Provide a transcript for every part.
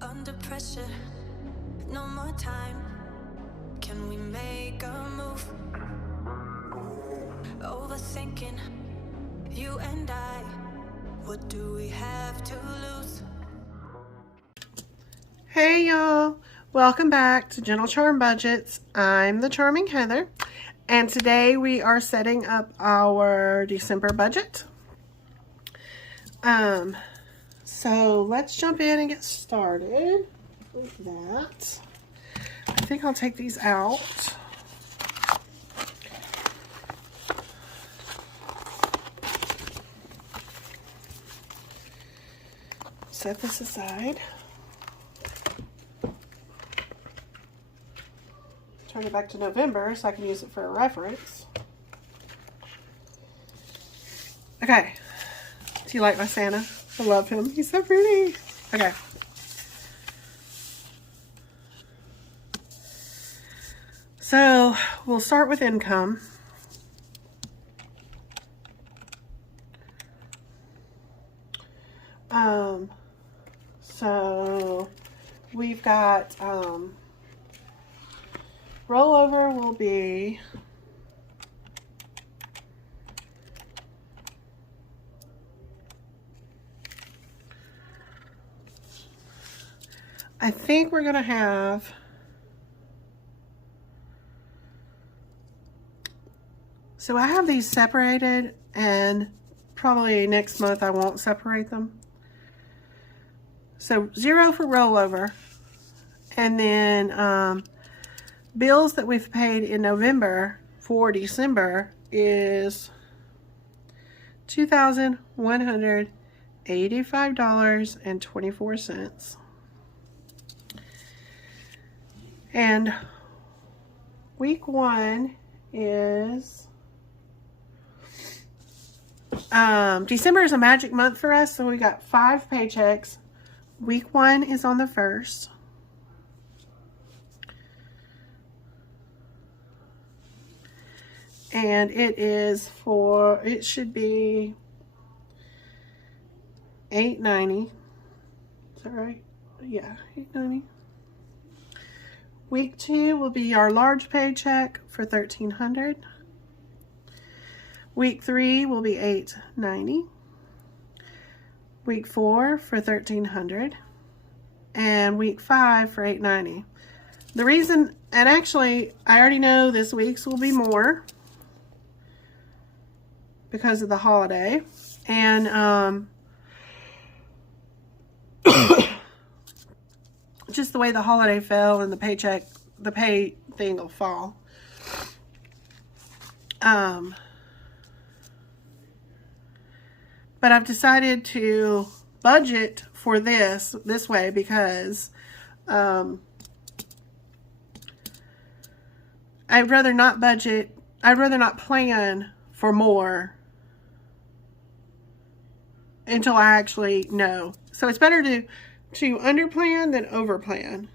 Under pressure, no more time. Can we make a move? Overthinking, you and I. What do we have to lose? Hey y'all, welcome back to Gentle Charm Budgets. I'm the Charming Heather, and today we are setting up our December budget. So let's jump in and get started with that. I think I'll take these out. Set this aside. Turn it back to November so I can use it for a reference. Okay. Do you like my Santa? I love him. He's so pretty. Okay. So we'll start with income. So we've got rollover will be I think we're gonna have so I have these separated, and probably next month I won't separate them. So 0 for rollover, and then bills that we've paid in November for December is $2,185.24. And week 1 is December is a magic month for us, so we got 5 paychecks. Week 1 is on the 1st. And it should be $890. Is that right? Yeah, $890. Week 2 will be our large paycheck for $1,300. Week 3 will be $890. Week 4 for $1,300. And week 5 for $890. The reason, and actually I already know this week's will be more because of the holiday, and just the way the holiday fell and the pay thing will fall. But I've decided to budget for this way because I'd rather not plan for more until I actually know. So it's better to underplan than overplan,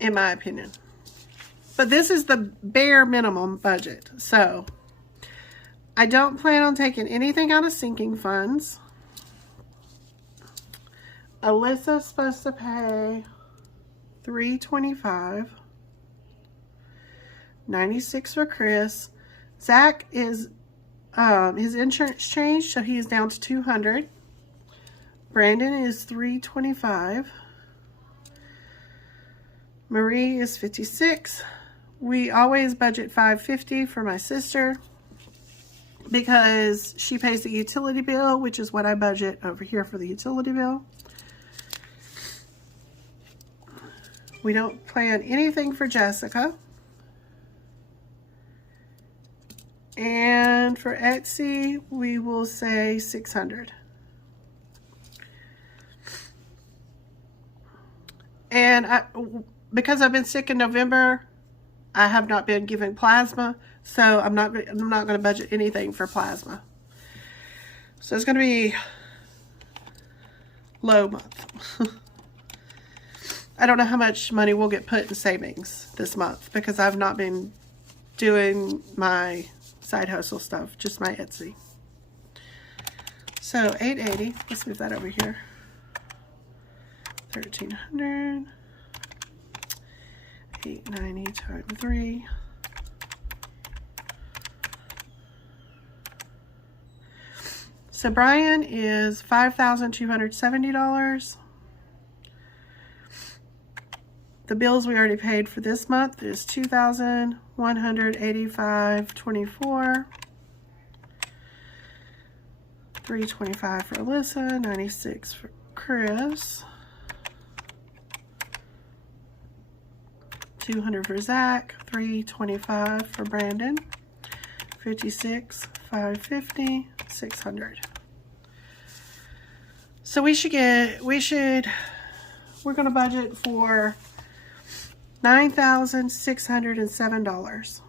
in my opinion. But this is the bare minimum budget. So I don't plan on taking anything out of sinking funds. Alyssa's supposed to pay $325. $96 for Chris. Zach is his insurance changed, so he is down to $200. Brandon is $325. Marie is $56. We always budget $550 for my sister because she pays the utility bill, which is what I budget over here for the utility bill. We don't plan anything for Jessica. And for Etsy, we will say $600. And because I've been sick in November, I have not been given plasma, so I'm not going to budget anything for plasma. So it's going to be low month. I don't know how much money we'll get put in savings this month because I've not been doing my side hustle stuff, just my Etsy. So 880, let's move that over here. 1300, 890 times 3. So Brian is $5,270. The bills we already paid for this month is $2,185.24. $325 for Alyssa, $96 for Chris, $200 for Zach, $325 for Brandon, $56, $550, $600. So we're gonna budget for $9,607.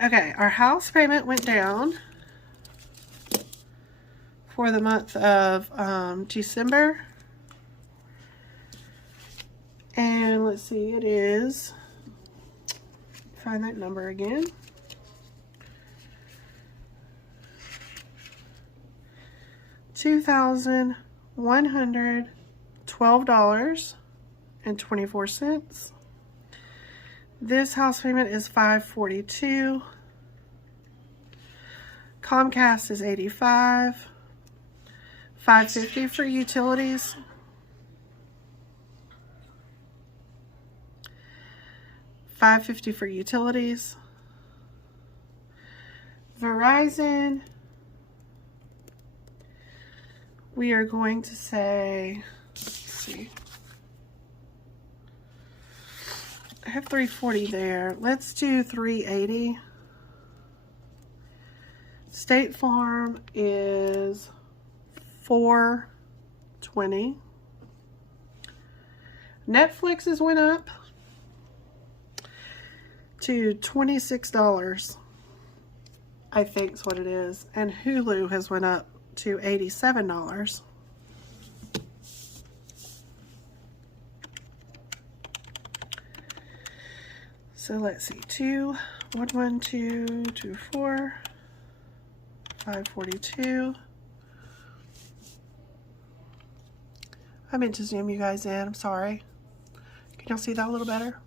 Okay, our house payment went down for the month of December. And let's see, it is, find that number again. $2,112.24. This house payment is $542. Comcast is $85. $550 for utilities. $550 for utilities. Verizon, we are going to say, let's see, I have $340 there. Let's do $380. State Farm is $420. Netflix has went up to $26, I think is what it is. And Hulu has went up to $87. So let's see, 11224, 542. I meant to zoom you guys in, I'm sorry. Can y'all see that a little better?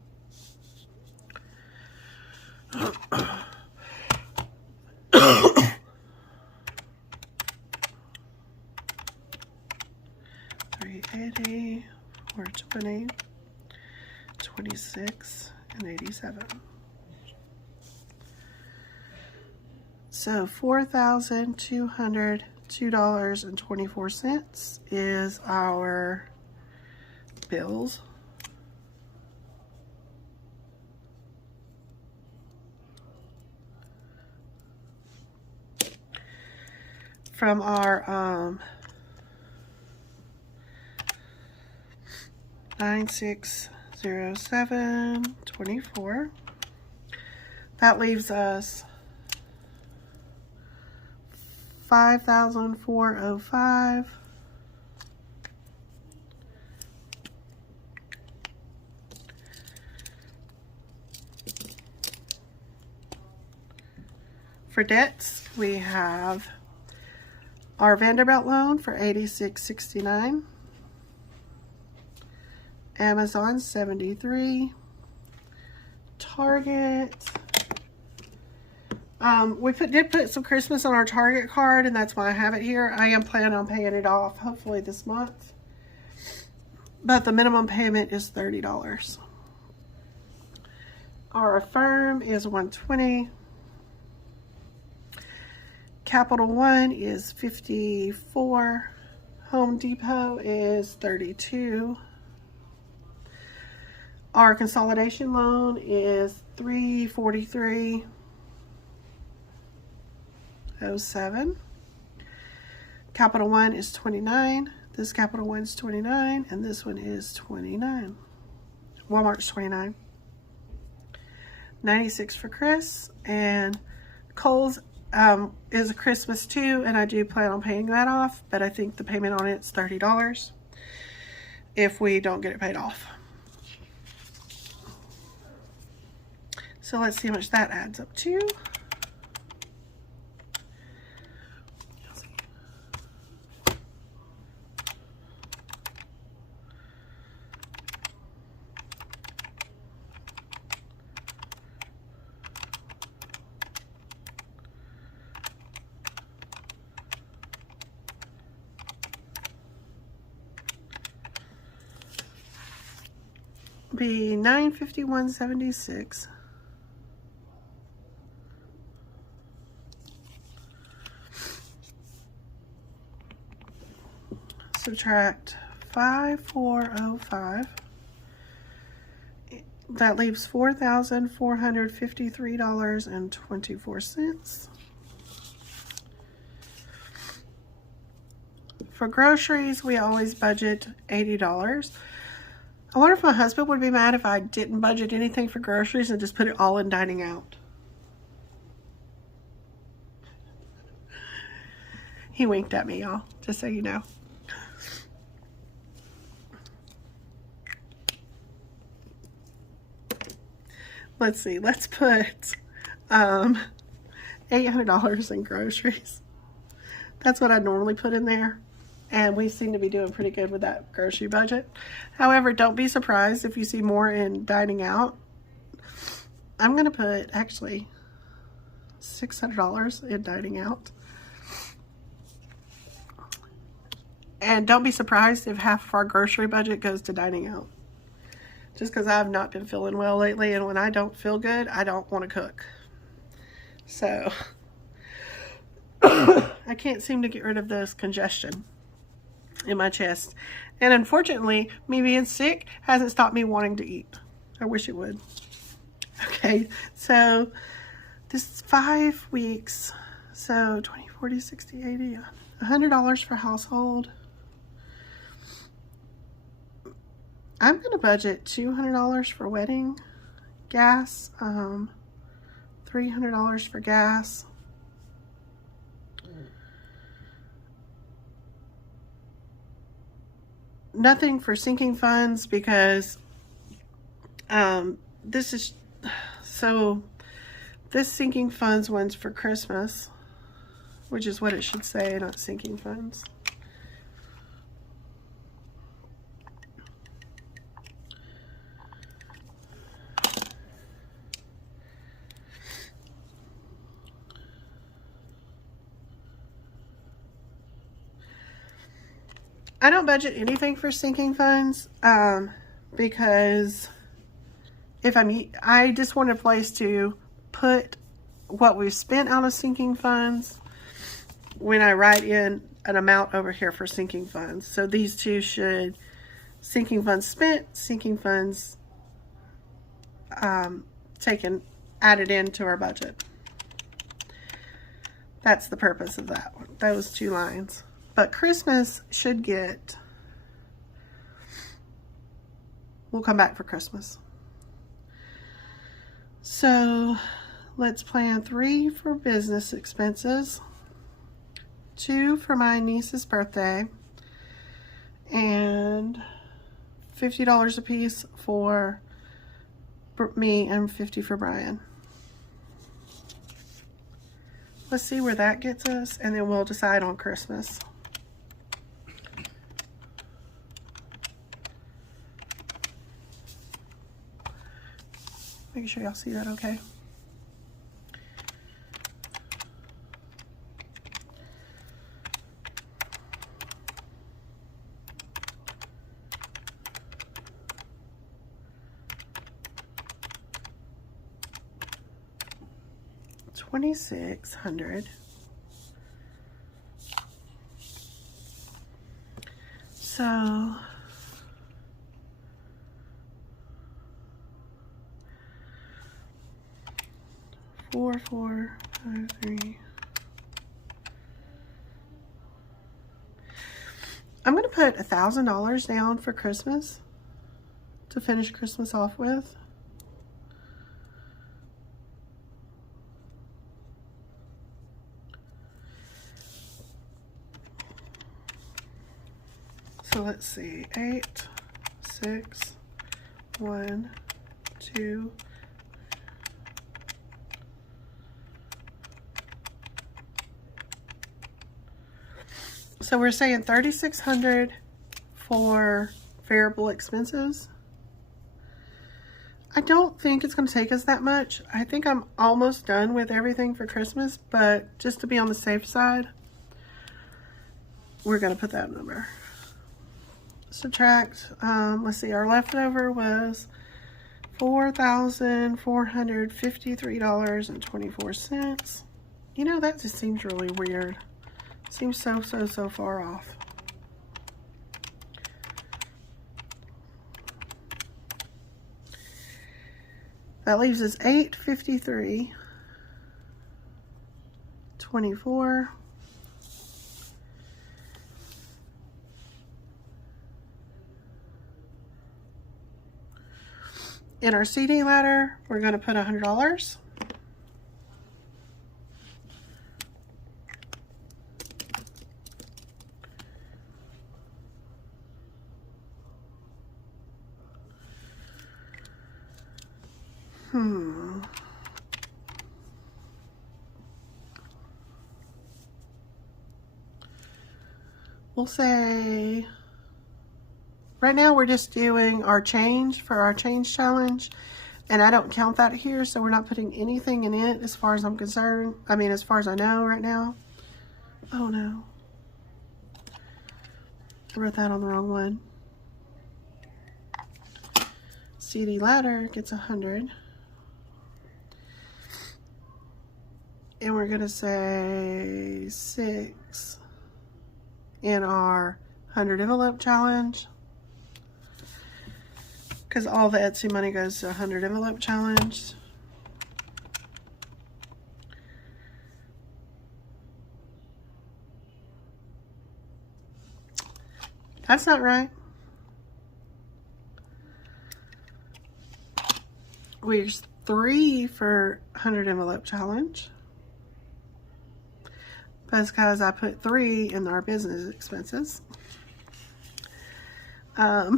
$380, $420, $26, and $87. So $4,202.24 is our bills. From our 9607.24. That leaves us $5,405. For debts, we have our Vanderbilt loan for $86.69. Amazon $73. Target. We did put some Christmas on our Target card, and that's why I have it here. I am planning on paying it off, hopefully this month. But the minimum payment is $30. Our Affirm is $120. Capital One is $54. Home Depot is $32. Our consolidation loan is $343.07. Capital One is $29. This Capital One is $29, and this one is $29. Walmart's $29. $96 for Chris, and Kohl's is a Christmas too, and I do plan on paying that off, but I think the payment on it's $30 if we don't get it paid off. So let's see how much that adds up to. Be $951.76. Subtract 5,405. That leaves $4,453.24. For groceries, we always budget $80. I wonder if my husband would be mad if I didn't budget anything for groceries and just put it all in dining out. He winked at me, y'all, just so you know. Let's see, let's put $800 in groceries. That's what I normally put in there. And we seem to be doing pretty good with that grocery budget. However, don't be surprised if you see more in dining out. I'm going to put, actually, $600 in dining out. And don't be surprised if half of our grocery budget goes to dining out. Just because I've not been feeling well lately, and when I don't feel good, I don't want to cook. So, I can't seem to get rid of this congestion in my chest. And unfortunately, me being sick hasn't stopped me wanting to eat. I wish it would. Okay, so this is 5 weeks. So 20, 40, 60, 80, $100 for household. I'm going to budget $200 for wedding gas, $300 for gas. Nothing for sinking funds because this sinking funds one's for Christmas, which is what it should say, not sinking funds. I don't budget anything for sinking funds because I just want a place to put what we've spent out of sinking funds when I write in an amount over here for sinking funds. So these two should, sinking funds spent, sinking funds added into our budget. That's the purpose of that one, those two lines. But Christmas should get, we'll come back for Christmas. So let's plan 3 for business expenses, 2 for my niece's birthday, and $50 a piece for me and $50 for Brian. Let's see where that gets us, and then we'll decide on Christmas. Make sure y'all see that okay. $2,600. So 4,453. I'm going to put $1,000 down for Christmas to finish Christmas off with. So let's see, 8, 6, 1, 2. So we're saying $3,600 for variable expenses. I don't think it's going to take us that much. I think I'm almost done with everything for Christmas, but just to be on the safe side, we're going to put that number. Subtract, let's see, our leftover was $4,453.24. You know, that just seems really weird. Seems so far off. That leaves us $853.24. In our CD ladder, we're going to put $100. We'll say, right now we're just doing our change for our change challenge, and I don't count that here, so we're not putting anything in it as far as I'm concerned. I mean, as far as I know right now. Oh no. I wrote that on the wrong one. CD ladder gets 100. And we're going to say 6 in our 100 envelope challenge, because all the Etsy money goes to 100 envelope challenge. That's not right. We're 3 for 100 envelope challenge. That's because I put 3 in our business expenses. So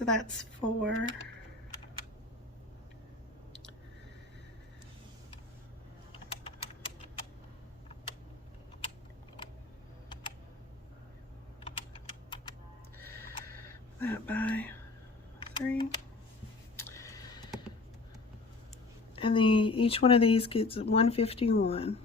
that's 4. That by 3. And each one of these gets 151.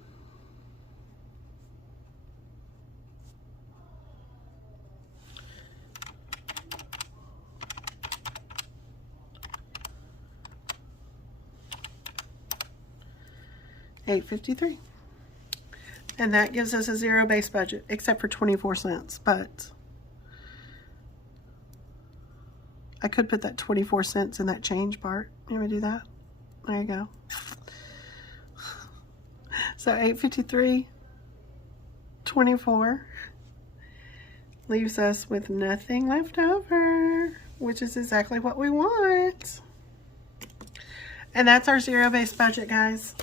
$853. And that gives us a zero base budget, except for 24 cents, but I could put that 24 cents in that change part. You want me to do that? There you go. So $853.24 leaves us with nothing left over, which is exactly what we want. And that's our zero base budget, guys.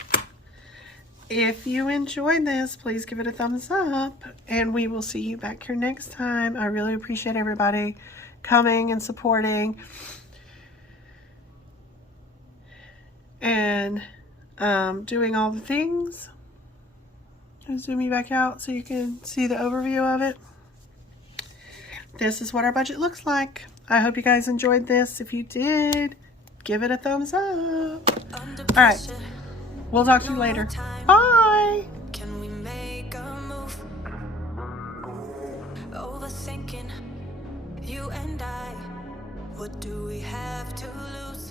If you enjoyed this, please give it a thumbs up, and we will see you back here next time. I really appreciate everybody coming and supporting. And doing all the things. I'll zoom you back out so you can see the overview of it. This is what our budget looks like. I hope you guys enjoyed this. If you did, give it a thumbs up. All right, we'll talk to you later. Bye. Can we make a move? Overthinking, you and I. What do we have to lose?